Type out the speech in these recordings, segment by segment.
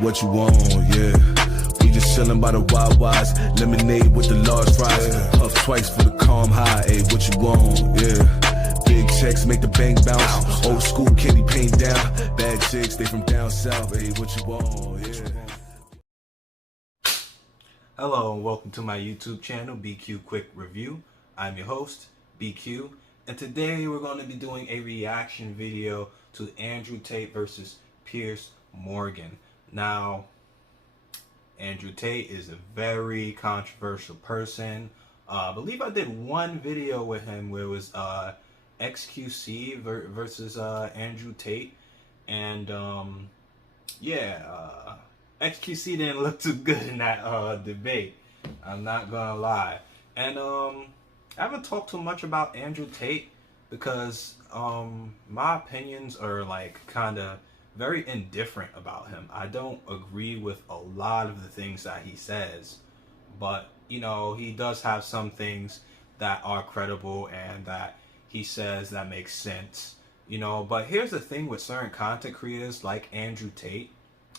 What you want, yeah. We just chillin' by the Wawas, lemonade with the large fries. Puff twice for the calm high, ayy, what you want, yeah. Big checks make the bank bounce. Old school candy paint down. Bad chicks, they from down south, ayy, what you want, yeah. Hello and welcome to my YouTube channel, BQ Quick Review. I'm your host, BQ, and today we're going to be doing a reaction video to Andrew Tate versus Piers Morgan. Now, Andrew Tate is a very controversial person. I believe I did one video with him where it was XQC versus Andrew Tate, and XQC didn't look too good in that debate. I'm not gonna lie. And I haven't talked too much about Andrew Tate because my opinions are like kind of very indifferent about him. I don't agree with a lot of the things that he says, but you know, he does have some things that are credible and that he says that makes sense, you know. But here's the thing with certain content creators like Andrew Tate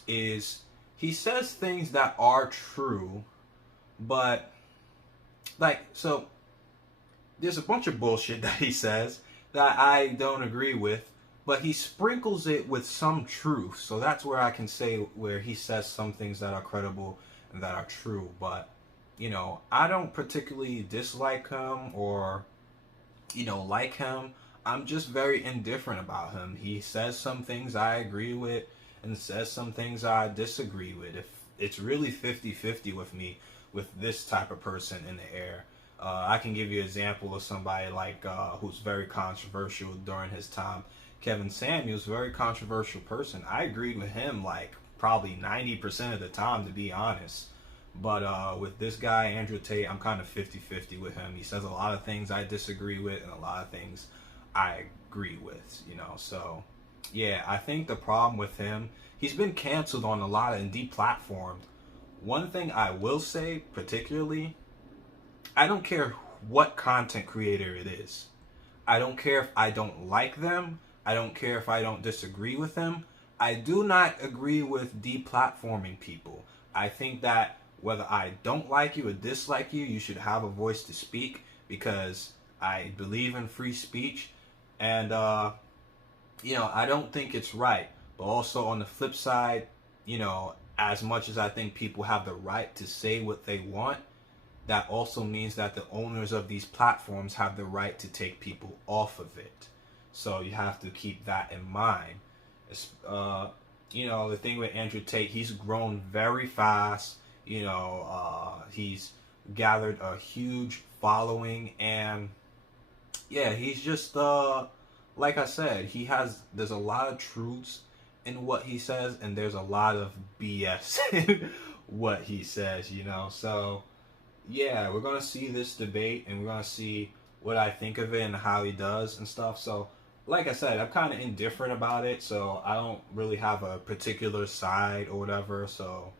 is he says things that are true, but like, so there's a bunch of bullshit that he says that I don't agree with, but he sprinkles it with some truth. So that's where I can say where he says some things that are credible and that are true. But, you know, I don't particularly dislike him or, you know, like him. I'm just very indifferent about him. He says some things I agree with and says some things I disagree with. If it's really 50-50 with me with this type of person in the air. I can give you an example of somebody like who's very controversial during his time. Kevin Samuels, very controversial person. I agreed with him like probably 90% of the time, to be honest. But with this guy, Andrew Tate, I'm kind of 50-50 with him. He says a lot of things I disagree with and a lot of things I agree with, you know. So, yeah, I think the problem with him, he's been canceled on a lot and deplatformed. One thing I will say particularly, I don't care what content creator it is. I don't care if I don't like them. I don't care if I don't disagree with them. I do not agree with deplatforming people. I think that whether I don't like you or dislike you, you should have a voice to speak, because I believe in free speech. And, you know, I don't think it's right. But also on the flip side, you know, as much as I think people have the right to say what they want, that also means that the owners of these platforms have the right to take people off of it. So you have to keep that in mind. You know, the thing with Andrew Tate, he's grown very fast. You know, he's gathered a huge following, and yeah, he's just like I said, there's a lot of truths in what he says, and there's a lot of BS in what he says, you know. So yeah, we're gonna see this debate and we're gonna see what I think of it and how he does and stuff. So like I said, I'm kind of indifferent about it, so I don't really have a particular side or whatever. So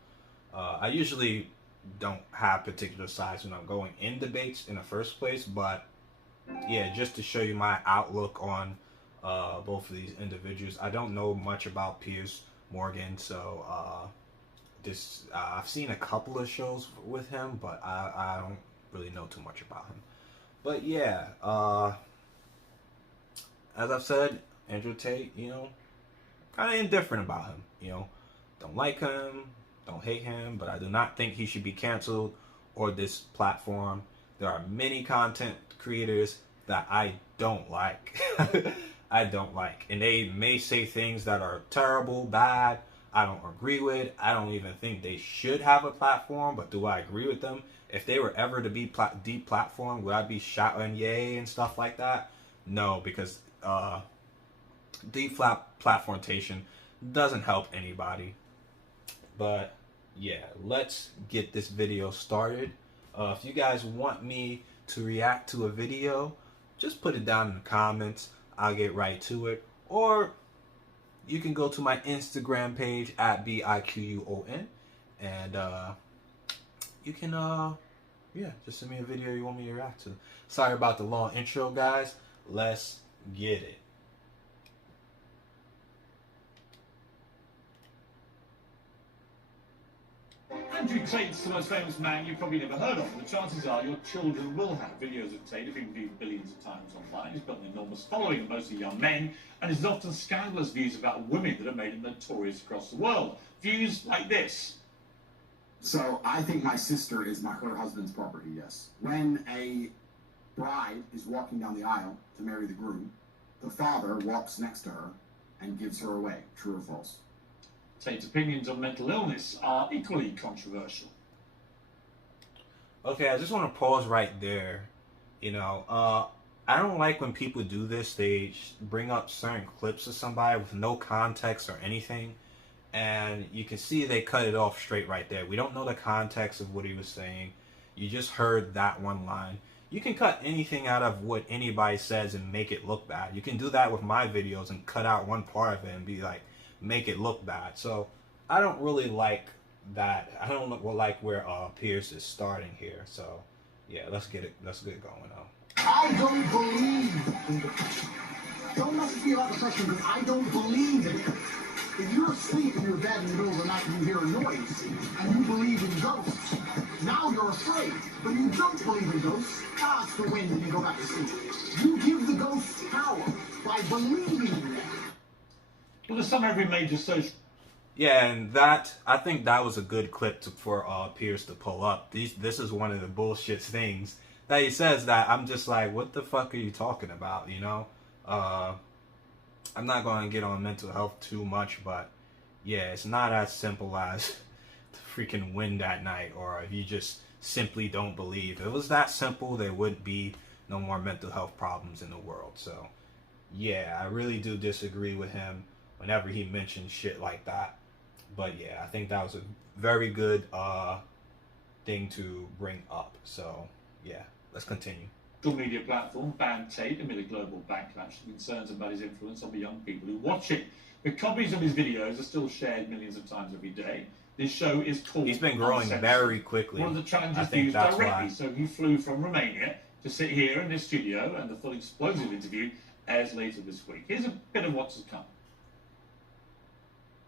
I usually don't have particular sides when I'm going in debates in the first place, but yeah, just to show you my outlook on both of these individuals. I don't know much about Piers Morgan, so I've seen a couple of shows with him, but I don't really know too much about him. But yeah, as I've said, Andrew Tate, you know, kind of indifferent about him. You know, don't like him, don't hate him, but I do not think he should be canceled or this platform. There are many content creators that I don't like. I don't like. And they may say things that are terrible, bad, I don't agree with. I don't even think they should have a platform, but do I agree with them? If they were ever to be deplatformed, would I be shouting yay and stuff like that? No, because deplatformation doesn't help anybody. But yeah, let's get this video started. If you guys want me to react to a video, just put it down in the comments. I'll get right to it. Or you can go to my Instagram page at biquon, and you can yeah, just send me a video you want me to react to. Sorry about the long intro, guys. Let's get it. Andrew Tate's the most famous man you've probably never heard of, and the chances are your children will have videos of Tate, have been viewed billions of times online. He's got an enormous following, mostly young men, and his often scandalous views about women that have made him notorious across the world. Views like this. So I think my sister is her husband's property, yes. When a bride is walking down the aisle to marry the groom, the father walks next to her and gives her away. True or false? Tate's opinions on mental illness are equally controversial. Okay, I just want to pause right there. You know, I don't like when people do this. They bring up certain clips of somebody with no context or anything, and you can see they cut it off straight right there. We don't know the context of what he was saying. You just heard that one line. You can cut anything out of what anybody says and make it look bad. You can do that with my videos and cut out one part of it and be like, make it look bad. So I don't really like that. I don't like where Peirs is starting here. So yeah, let's get it going on. I don't believe in depression. Don't message me about depression because I don't believe in it. If you're asleep in your bed in the middle of the night and you hear a noise and you believe in ghosts, now you're afraid. But you don't believe in ghosts, it's the wind and you go back to sleep. You give the ghosts power by believing in them. Well, there's some every major social... Yeah, and I think that was a good clip for Peirs to pull up. This is one of the bullshit things that he says that I'm just like, what the fuck are you talking about, you know? I'm not going to get on mental health too much, but yeah, it's not as simple as the freaking wind at night, or if you just simply don't believe. If it was that simple, there would be no more mental health problems in the world. So yeah, I really do disagree with him whenever he mentions shit like that. But yeah, I think that was a very good thing to bring up. So yeah, let's continue. Social media platform banned Tate amid a global backlash to concerns about his influence on the young people who watch it. But copies of his videos are still shared millions of times every day. This show is called... He's been growing Uncensored. very quickly. One of the challenges I think used that's directly. why. So he flew from Romania to sit here in this studio, and the full explosive interview airs later this week. Here's a bit of what's to come.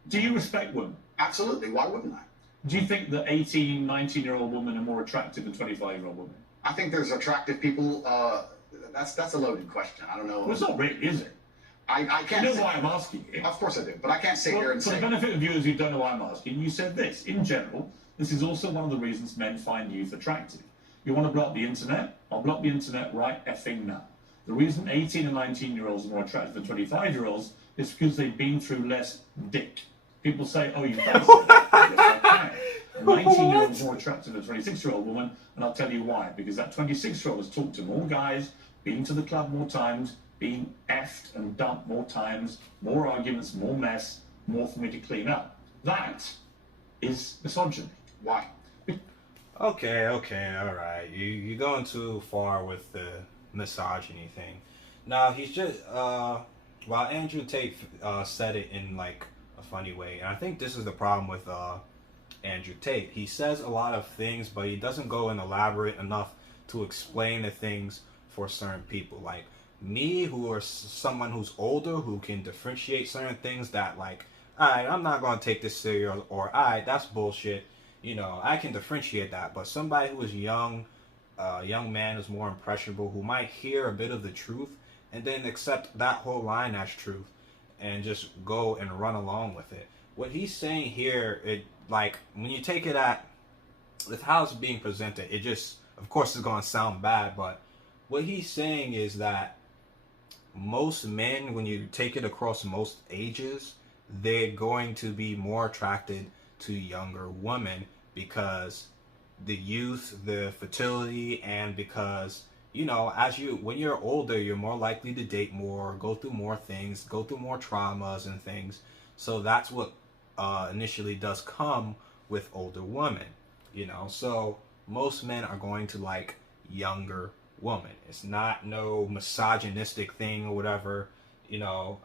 Do you respect women? Absolutely. Why wouldn't I? Do you think that 18, 19-year-old women are more attractive than 25-year-old women? I think there's attractive people. That's a loaded question. I don't know. Well, it's not really, is it? I can't. You know say, why I'm asking you? Of course I do, but I can't sit here and for say. the benefit of viewers who don't know why I'm asking, you said this. In general, this is also one of the reasons men find youth attractive. You want to block the internet? I'll block the internet right effing now. The reason 18 and 19-year-olds are more attractive than 25-year-olds is because they've been through less dick. People say, oh, you can't say that. Yes, I can. A 19-year-old is more attractive than a 26-year-old woman, and I'll tell you why. Because that 26-year-old has talked to more guys, been to the club more times, been effed and dumped more times, more arguments, more mess, more for me to clean up. That is misogyny. Why? Okay, all right. You're going too far with the misogyny thing. Now, he's just, while Andrew Tate said it in, like, a funny way, and I think this is the problem with Andrew Tate. He says a lot of things, but he doesn't go and elaborate enough to explain the things for certain people. Like, me, who are someone who's older, who can differentiate certain things that, like, alright, I'm not going to take this serious, or alright, that's bullshit. You know, I can differentiate that. But somebody who is young, young man who's more impressionable, who might hear a bit of the truth and then accept that whole line as truth and just go and run along with it. What he's saying here, it, like, when you take it at with how it's being presented, it just, of course, it's going to sound bad, but what he's saying is that most men, when you take it across most ages, they're going to be more attracted to younger women because the youth, the fertility, and because, you know, when you're older, you're more likely to date more, go through more things, go through more traumas and things. So that's what initially does come with older women, you know. So most men are going to like younger women. It's not no misogynistic thing or whatever, you know.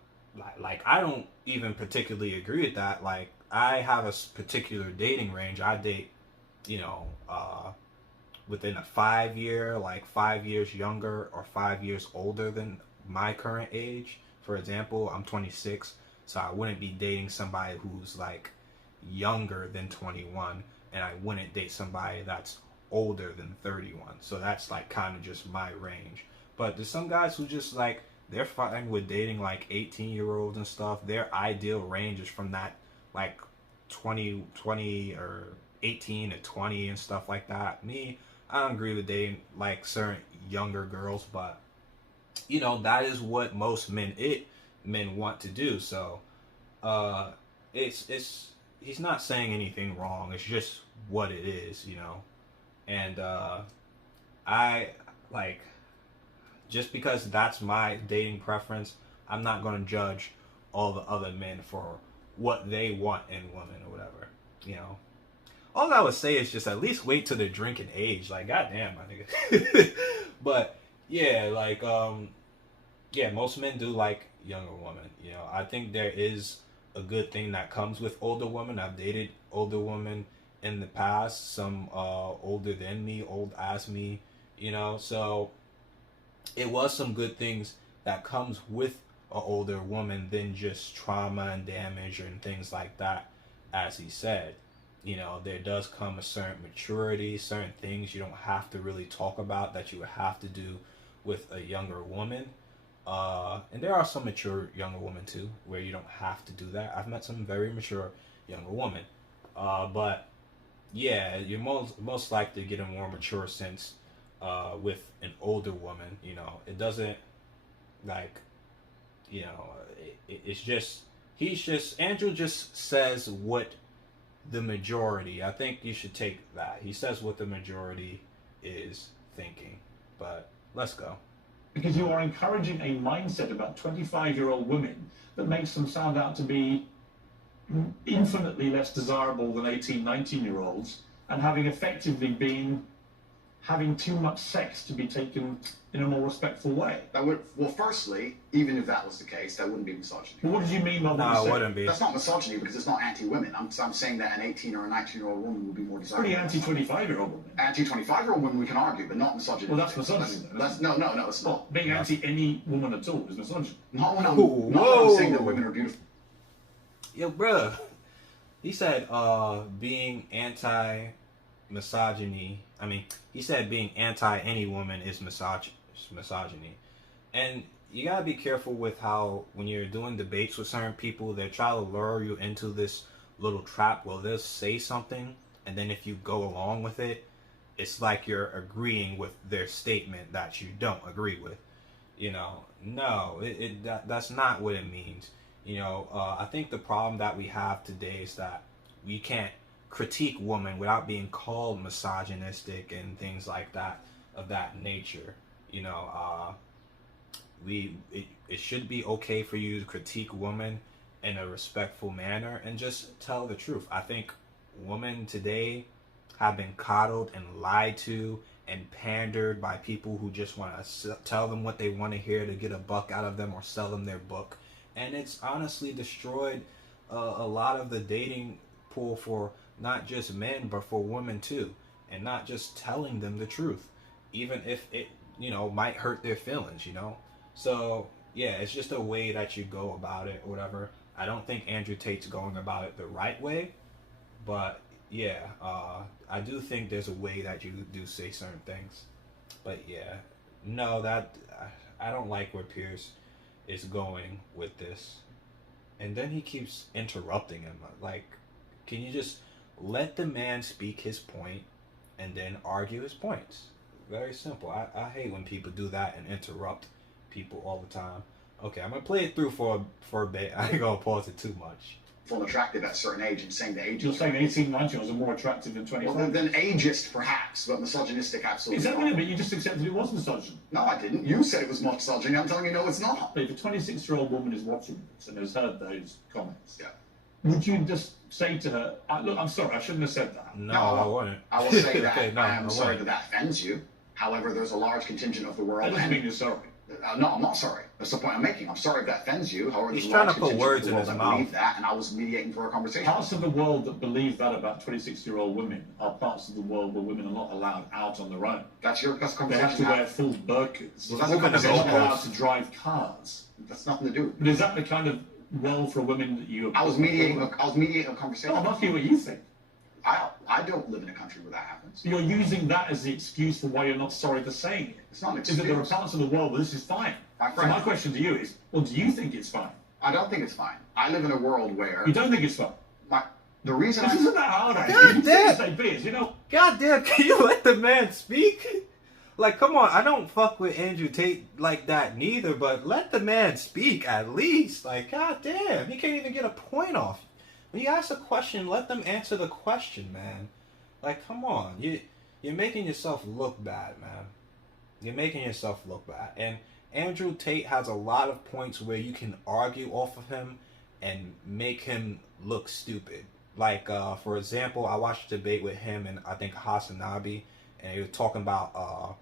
Like I don't even particularly agree with that. Like, I have a particular dating range. I date, you know, within a 5 year, like 5 years younger or 5 years older than my current age. For example, I'm 26, so I wouldn't be dating somebody who's like younger than 21. and I wouldn't date somebody that's older than 31. So that's like kind of just my range. But there's some guys who just like, they're fine with dating like 18-year-olds and stuff. Their ideal range is from that like 20 or 18 to 20 and stuff like that. Me, I don't agree with dating like certain younger girls, but you know, that is what most men want to do. So it's he's not saying anything wrong. It's just what it is, you know. And I like, just because that's my dating preference, I'm not going to judge all the other men for what they want in women or whatever, you know. All I would say is just at least wait till the drinking age. Like, goddamn, my nigga. But yeah, like, yeah, most men do like younger women. You know, I think there is a good thing that comes with older women. I've dated older women in the past, some older than me, old as me, you know. So it was some good things that comes with an older woman than just trauma and damage and things like that, as he said. You know, there does come a certain maturity, certain things you don't have to really talk about that you would have to do with a younger woman. And there are some mature younger women too, where you don't have to do that. I've met some very mature younger women. But yeah, you're most likely to get a more mature sense with an older woman. You know, it doesn't, like, you know, it's just, Andrew just says what the majority, I think you should take that. He says what the majority is thinking. But let's go. Because you are encouraging a mindset about 25-year-old women that makes them sound out to be infinitely less desirable than 18, 19-year-olds, and having effectively been having too much sex to be taken in a more respectful way. That would, well, firstly, even if that was the case, that wouldn't be misogyny. Well, what did you mean by what you No, it said? wouldn't be. That's not misogyny because it's not anti-women. I'm saying that an 18 or a 19-year-old woman would be more desirable. Pretty anti-25-year-old woman. Anti-25-year-old woman we can argue, but not misogyny. Well, that's misogyny. No, it's not. Being anti any woman at all is misogyny. Not when Whoa. I'm saying that women are beautiful. Yo, bruh. He said being anti-misogyny. I mean, he said being anti any woman is misogyny. And you gotta be careful with how, when you're doing debates with certain people, they try to lure you into this little trap where they'll say something, and then if you go along with it, it's like you're agreeing with their statement that you don't agree with. You know, no, that's not what it means. You know, I think the problem that we have today is that we can't critique women without being called misogynistic and things like that, of that nature. You know, it should be okay for you to critique women in a respectful manner and just tell the truth. I think women today have been coddled and lied to and pandered by people who just want to tell them what they want to hear to get a buck out of them or sell them their book. And it's honestly destroyed a lot of the dating pool for not just men, but for women too. And not just telling them the truth, even if it, you know, might hurt their feelings, you know. So yeah, it's just a way that you go about it or whatever. I don't think Andrew Tate's going about it the right way, but yeah, I do think there's a way that you do say certain things. But yeah, no, that I don't like where Peirs is going with this. And then he keeps interrupting him. Like, can you just let the man speak his point and then argue his points? Very simple. I hate when people do that and interrupt people all the time. Okay, I'm gonna play it through for a bit. I ain't gonna pause it too much. Full attractive at a certain age and saying the age. You're saying 18, 19 are more attractive than 25? Well, then ageist perhaps, but misogynistic absolutely Exactly, not. but you just accepted it was misogyny. No, I didn't. You said it was misogyny. I'm telling you, no, it's not. But if a 26-year-old woman is watching this and has heard those comments, Yeah. would you just say to her, look, I'm sorry, I shouldn't have said that. No, I wouldn't. I will say that Okay, no, I am I sorry wouldn't. that offends you. However, there's a large contingent of the world. That doesn't and- mean you're sorry. No, I'm not sorry. That's the point I'm making. I'm sorry if that offends you. However, He's there's a trying large to put contingent words of the in world his that mouth. believe that, and I was mediating for a conversation. Parts of the world that believe that about 26-year-old women are parts of the world where women are not allowed out on their own. That's a They have conversation. to wear full burqas. Well, that's a They're not conversation. allowed to drive cars. That's nothing to do. But is that the kind of role for women that you... I was mediating a No, conversation. I'm asking what you think. I I don't live in a country where that happens. You're using that as the excuse for why you're not sorry for saying it. It's not an Is that there are excuse. parts of the world where this is fine. My So friend. my question to you is, well, do you think it's fine? I don't think it's fine. I live in a world where You don't think it's fine? the reason This I isn't that hard, Andy. God You damn. say Peirs, you know. God damn, can you let the man speak? Like, come on, I don't fuck with Andrew Tate like that neither, but let the man speak at least. Like, god damn, he can't even get a point off. When you ask a question, let them answer the question, man. Like, come on, you're making yourself look bad, man. You're making yourself look bad. And Andrew Tate has a lot of points where you can argue off of him and make him look stupid. Like, for example, I watched a debate with him and I think Hasanabi, and he was talking about,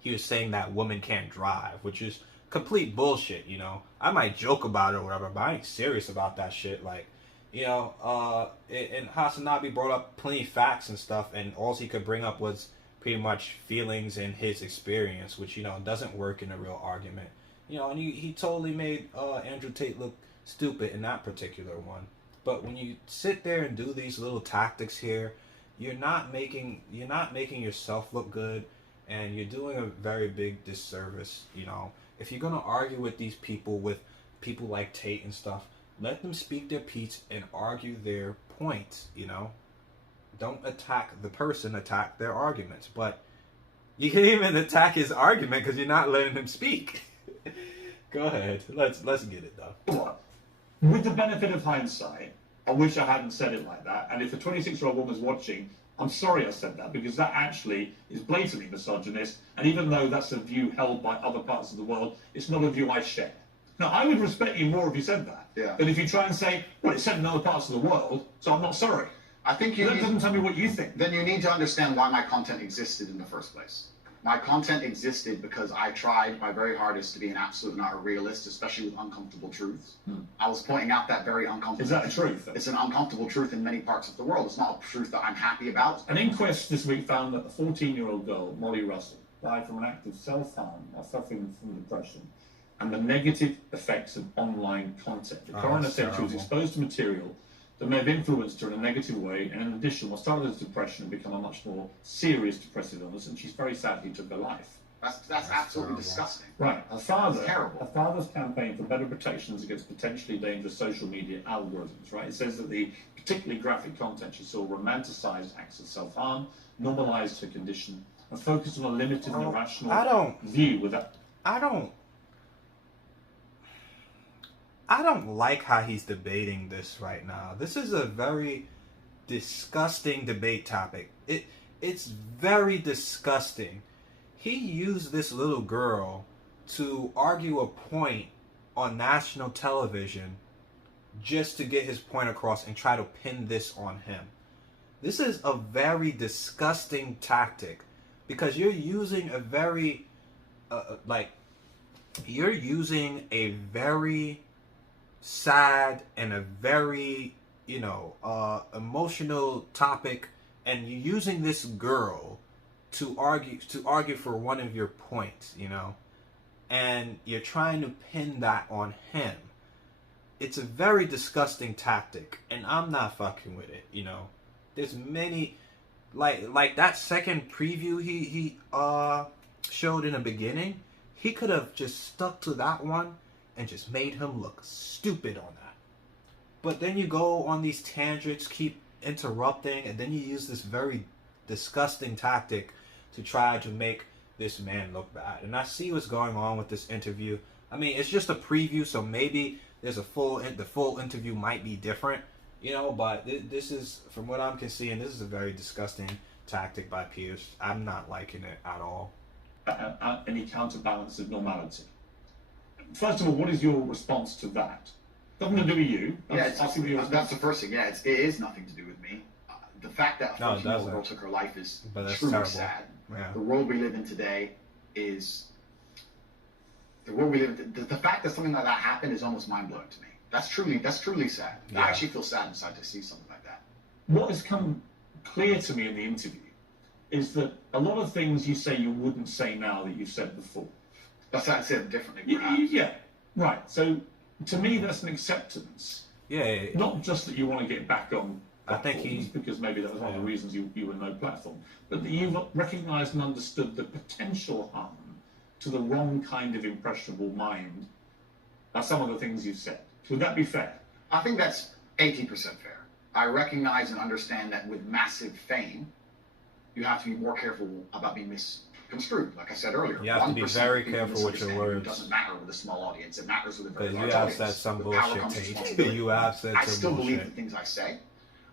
he was saying that women can't drive, which is complete bullshit, you know. I might joke about it or whatever, but I ain't serious about that shit. Like, you know, and Hasanabi brought up plenty of facts and stuff, and all he could bring up was pretty much feelings and his experience, which, you know, doesn't work in a real argument. You know, and he totally made Andrew Tate look stupid in that particular one. But when you sit there and do these little tactics here, you're not making yourself look good, and you're doing a very big disservice. You know, if you're gonna argue with these people, with people like Tate and stuff, let them speak their piece and argue their points. You know, don't attack the person, attack their arguments. But you can even attack his argument because you're not letting him speak. Go ahead, let's get it though. With the benefit of hindsight, I wish I hadn't said it like that. And if a 26-year-old woman's watching, I'm sorry I said that, because that actually is blatantly misogynist. And even though that's a view held by other parts of the world, it's not a view I share. Now, I would respect you more if you said that. Yeah. But if you try and say, well, it's said in other parts of the world, so I'm not sorry. I think That doesn't tell me what you think. then you need to understand why my content existed in the first place. My content existed because I tried my very hardest to be an absolute and utter realist, especially with uncomfortable truths. I was pointing out that very uncomfortable Is that a truth? It's an uncomfortable truth in many parts of the world. It's not a truth that I'm happy about. An inquest this week found that a 14-year-old girl, Molly Russell, died from an act of self-harm while suffering from depression and the negative effects of online content. The coroner that's said she was terrible. exposed to material that may have influenced her in a negative way, and in addition, what started as depression and become a much more serious depressive illness, and she's very sad he took her life. That's absolutely terrible. disgusting. Right, her father, It's terrible. her father's campaign for better protections against potentially dangerous social media algorithms, right? It says that the particularly graphic content she saw romanticized acts of self-harm, normalized her condition, and focused on a limited and irrational view with that. I don't like how he's debating this right now. This is a very disgusting debate topic. It's very disgusting. He used this little girl to argue a point on national television just to get his point across and try to pin this on him. This is a very disgusting tactic because you're using a very sad and a very, emotional topic, and you're using this girl to argue for one of your points, and you're trying to pin that on him. It's a very disgusting tactic, and I'm not fucking with it, There's many, like that second preview he showed in the beginning, he could have just stuck to that one and just made him look stupid on that. But then you go on these tangents, keep interrupting, and then you use this very disgusting tactic to try to make this man look bad. And I see what's going on with this interview. I mean, it's just a preview, so maybe there's the full interview might be different, but this is, from what I'm seeing, this is a very disgusting tactic by Peirs. I'm not liking it at all. Any counterbalance of normality. First of all, what is your response to that? Nothing to do with you. That's the first thing. Yeah, it is nothing to do with me. The fact that a 14-year-old girl took her life is truly terrible. sad. Yeah. The world we live in today is the world we live in. The fact that something like that happened is almost mind-blowing to me. That's truly sad. Yeah. I actually feel sad inside to see something like that. What has come clear to me in the interview is that a lot of things you say you wouldn't say now that you've said before. That's how I said it differently. Yeah, right. So to me, that's an acceptance. Yeah. Not just that you want to get back on I think platforms, because maybe that was one of the reasons you were no platform, but that you've recognised and understood the potential harm to the wrong kind of impressionable mind are some of the things you've said. Would that be fair? I think that's 80% fair. I recognize and understand that with massive fame, you have to be more careful about being misconstrued. Like I said earlier, You have to be 1% very of people careful with your misunderstand you. words. It doesn't matter with a small audience. It matters with a very Because large you have audience. said some With power bullshit, comes Tate. responsibility. You have said I some still believe the bullshit. things I say.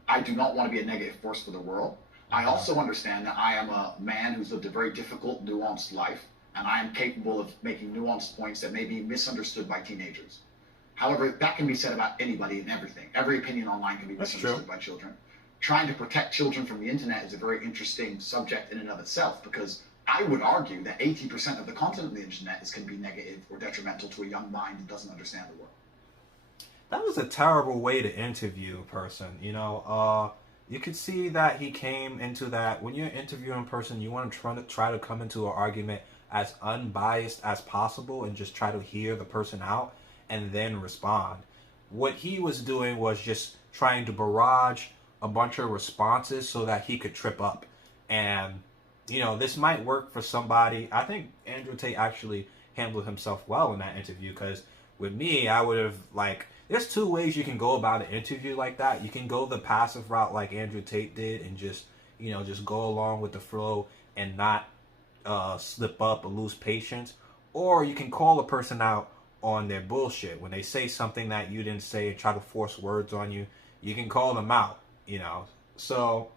I do not want to be a negative force for the world. I also understand that I am a man who's lived a very difficult, nuanced life, and I am capable of making nuanced points that may be misunderstood by teenagers. However, that can be said about anybody and everything. Every opinion online can be That's misunderstood true. by children. Trying to protect children from the internet is a very interesting subject in and of itself, because I would argue that 80% of the content on the internet is going to be negative or detrimental to a young mind that doesn't understand the world. That was a terrible way to interview a person. You know, you could see that he came into that. When you're interviewing a person, you want to try to come into an argument as unbiased as possible and just try to hear the person out and then respond. What he was doing was just trying to barrage a bunch of responses so that he could trip up. And, you know, this might work for somebody. I think Andrew Tate actually handled himself well in that interview, because with me, I would have, like, there's two ways you can go about an interview like that. You can go the passive route like Andrew Tate did and just, you know, just go along with the flow and not slip up or lose patience. Or you can call a person out on their bullshit. When they say something that you didn't say and try to force words on you, you can call them out, you know. So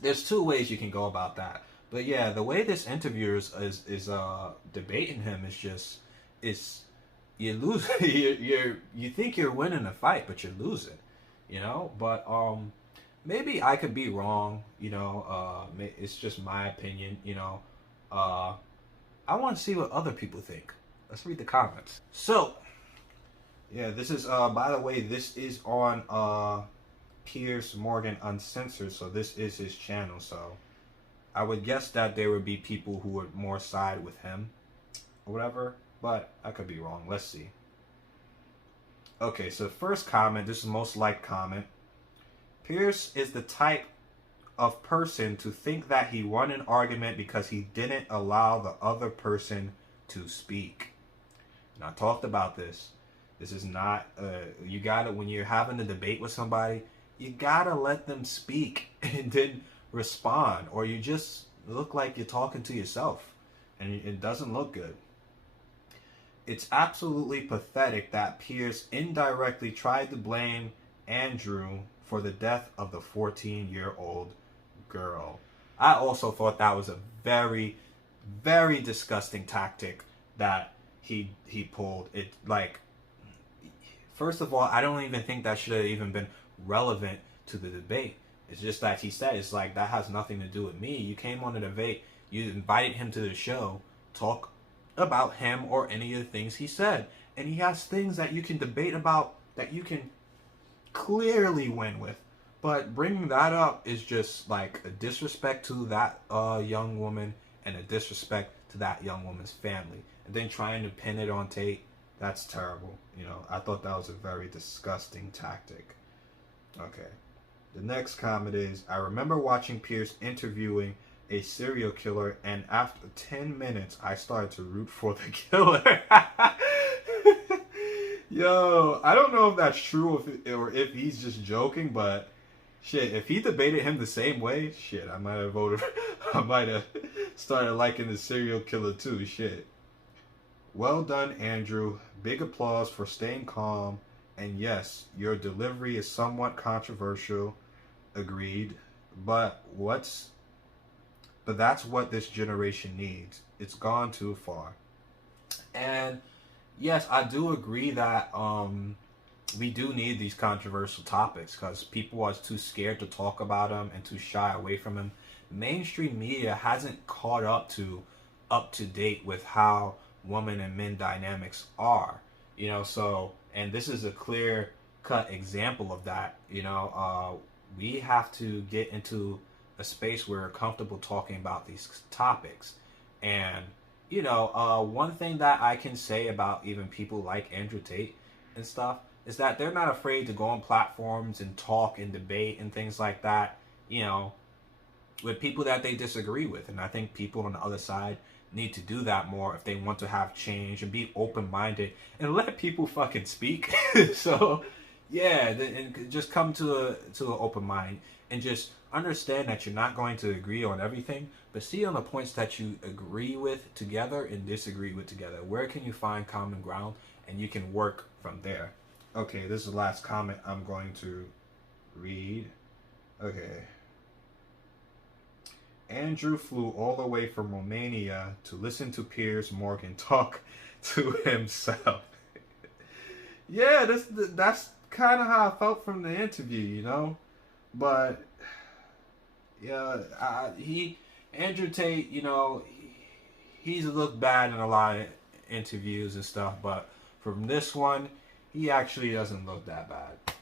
there's two ways you can go about that. But yeah, the way this interviewer is debating him is just, you lose. You think you're winning a fight, but you're losing, you know. But maybe I could be wrong, you know. It's just my opinion, you know. I want to see what other people think. Let's read the comments. So, yeah, this is, by the way, this is on Peirs Morgan Uncensored, so this is his channel, so I would guess that there would be people who would more side with him, or whatever, but I could be wrong. Let's see. Okay, so first comment, this is most liked comment. Peirs is the type of person to think that he won an argument because he didn't allow the other person to speak. And I talked about this. This is not, you gotta, when you're having a debate with somebody, you gotta let them speak and then respond, or you just look like you're talking to yourself, and it doesn't look good. It's absolutely pathetic that Peirs indirectly tried to blame Andrew for the death of the 14-year-old girl. I also thought that was a very, very disgusting tactic that he pulled. It, like, first of all, I don't even think that should have even been relevant to the debate. It's just that he said, it's like, that has nothing to do with me. You came on the debate, you invited him to the show, talk about him or any of the things he said. And he has things that you can debate about that you can clearly win with. But bringing that up is just like a disrespect to that young woman and a disrespect to that young woman's family. And then trying to pin it on Tate, that's terrible. You know, I thought that was a very disgusting tactic. Okay. The next comment is, I remember watching Peirs interviewing a serial killer, and after 10 minutes, I started to root for the killer. Yo, I don't know if that's true or if he's just joking, but shit, if he debated him the same way, shit, I might have voted, I might have started liking the serial killer too, shit. Well done, Andrew. Big applause for staying calm. And yes, your delivery is somewhat controversial. Agreed. But that's what this generation needs. It's gone too far. And yes, I do agree that we do need these controversial topics because people are too scared to talk about them and too shy away from them. Mainstream media hasn't caught up to date with how woman and men dynamics are, you know. So, and this is a clear cut example of that. You know, we have to get into a space where we're comfortable talking about these topics. And you know, one thing that I can say about even people like Andrew Tate and stuff, is that they're not afraid to go on platforms and talk and debate and things like that, you know, with people that they disagree with. And I think people on the other side need to do that more if they want to have change and be open-minded and let people fucking speak. So yeah, and just come to an open mind and just understand that you're not going to agree on everything, but see on the points that you agree with together and disagree with together. Where can you find common ground, and you can work from there. Okay, this is the last comment I'm going to read. Okay. Andrew flew all the way from Romania to listen to Piers Morgan talk to himself. Yeah, that's kind of how I felt from the interview, you know. But yeah, Andrew Tate, you know, he's looked bad in a lot of interviews and stuff, but from this one, he actually doesn't look that bad.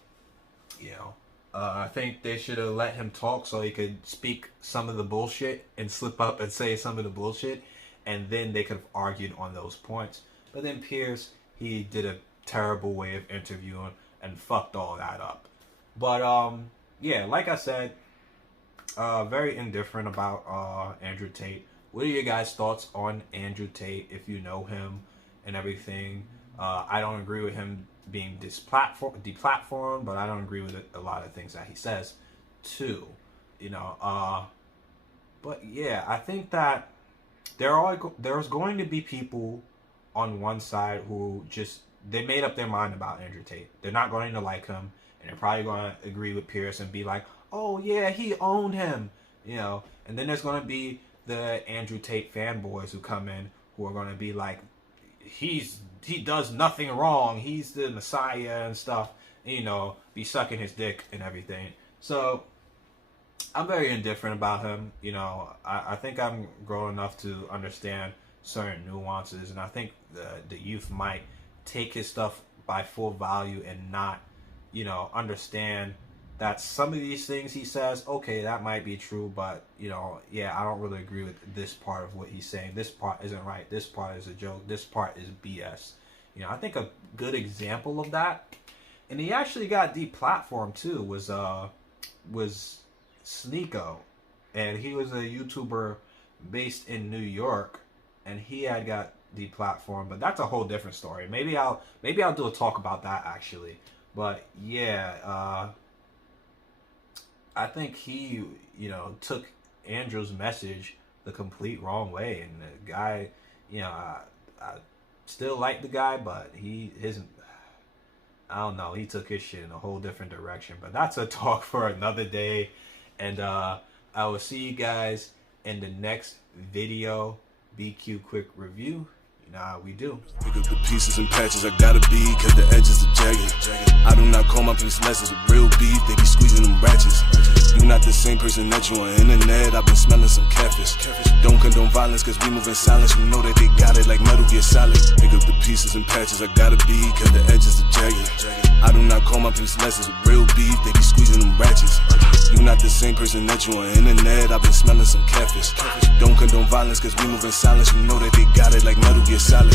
You know, I think they should have let him talk so he could speak some of the bullshit and slip up and say some of the bullshit, and then they could have argued on those points. But then Peirs, he did a terrible way of interviewing and fucked all that up. But yeah, like I said, very indifferent about Andrew Tate. What are your guys' thoughts on Andrew Tate, if you know him and everything? I don't agree with him being deplatformed, but I don't agree with a lot of things that he says too, you know. But yeah, I think that there's going to be people on one side who just, they made up their mind about Andrew Tate. They're not going to like him, and they're probably going to agree with Peirs and be like, oh yeah, he owned him, you know. And then there's going to be the Andrew Tate fanboys who come in who are going to be like, he does nothing wrong, he's the Messiah and stuff, you know, be sucking his dick and everything. So I'm very indifferent about him, you know. I think I'm grown enough to understand certain nuances, and I think the youth might take his stuff by full value and not, you know, understand that some of these things he says, okay, that might be true, but, you know, yeah, I don't really agree with this part of what he's saying. This part isn't right. This part is a joke. This part is BS. You know, I think a good example of that, and he actually got deplatformed too, was Sneeko, and he was a YouTuber based in New York, and he had got deplatformed, but that's a whole different story. Maybe I'll do a talk about that actually. But yeah, I think he, you know, took Andrew's message the complete wrong way, and the guy, you know, I still like the guy, but I don't know, he took his shit in a whole different direction. But that's a talk for another day, and I will see you guys in the next video. BQ quick review. You know how we do. Pick up the pieces and patches, I gotta be, cause the edges are jagged. I do not call my peace lessons with real beef, they be squeezing them ratchets. You not the same person that you on internet, I've been smelling some catfish. Don't condone violence, cause we move in silence, you know that they got it like Metal Gear Solid. Pick up the pieces and patches, I gotta be, cause the edges are jagged. I do not call my peace lessons with real beef, they be squeezing them ratchets. You not the same person that you on internet, I've been smelling some catfish. Don't condone violence, cause we move in silence, you know that they got it like Metal Gear Solid.